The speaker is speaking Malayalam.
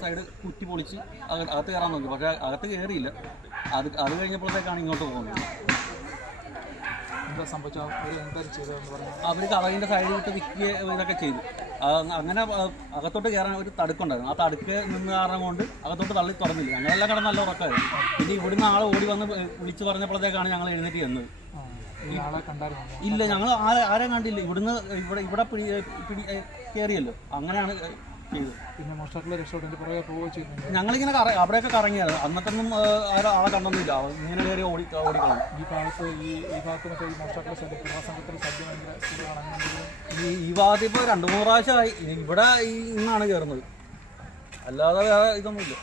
സൈഡ് കുത്തി പൊളിച്ച് അകത്ത് കയറാൻ നോക്കി, പക്ഷേ അകത്ത് കയറിയില്ല. അത് കഴിഞ്ഞപ്പോഴത്തേക്കാണ് ഇങ്ങോട്ട് പോകുന്നത്. എന്താ സംഭവിച്ചത്? അവർ കടവിൻ്റെ സൈഡിൽ വിട്ട് വിൽക്കുക ഇതൊക്കെ ചെയ്തു. അങ്ങനെ അകത്തോട്ട് കയറാൻ ഒരു തടുക്കുണ്ടായിരുന്നു. ആ തടുക്ക് നിന്ന് കാരണം കൊണ്ട് അകത്തോട്ട് തള്ളി തുറന്നില്ല. ഞങ്ങളെല്ലാം കിടന്ന് നല്ല ഉറക്കമായിരുന്നു. പിന്നെ ഇവിടുന്ന് ആൾ ഓടി വന്ന് വിളിച്ച് പറഞ്ഞപ്പോഴത്തേക്കാണ് ഞങ്ങൾ എഴുന്നേറ്റ് ചെന്നത്. ഇല്ല, ഞങ്ങൾ ആരെയും കണ്ടില്ല. ഇവിടെ കയറിയല്ലോ, അങ്ങനെയാണ് ചെയ്തത്. പിന്നെ മോഷ്ടാക്കളെ രക്ഷപ്പെട്ടതിന്റെ പുറകെ പോവുകയും ചെയ്തു. ഞങ്ങളിങ്ങനെ അവിടെയൊക്കെ കറങ്ങിയായിരുന്നു. അന്നത്തൊന്നും ആളെ കണ്ടൊന്നുമില്ല. ഇങ്ങനെ കയറി ഓടിക്കളഞ്ഞു. ഈ ഭാഗത്ത് മറ്റേ ഈ മോഷ്ടാക്കളെ സംഘത്തിൽ ഈ ഭാഗത്ത് ഇപ്പോൾ 2-3 പ്രാവശ്യമായി. ഇവിടെ ഇന്നാണ് കയറുന്നത്, അല്ലാതെ വേറെ ഇതൊന്നുമില്ല.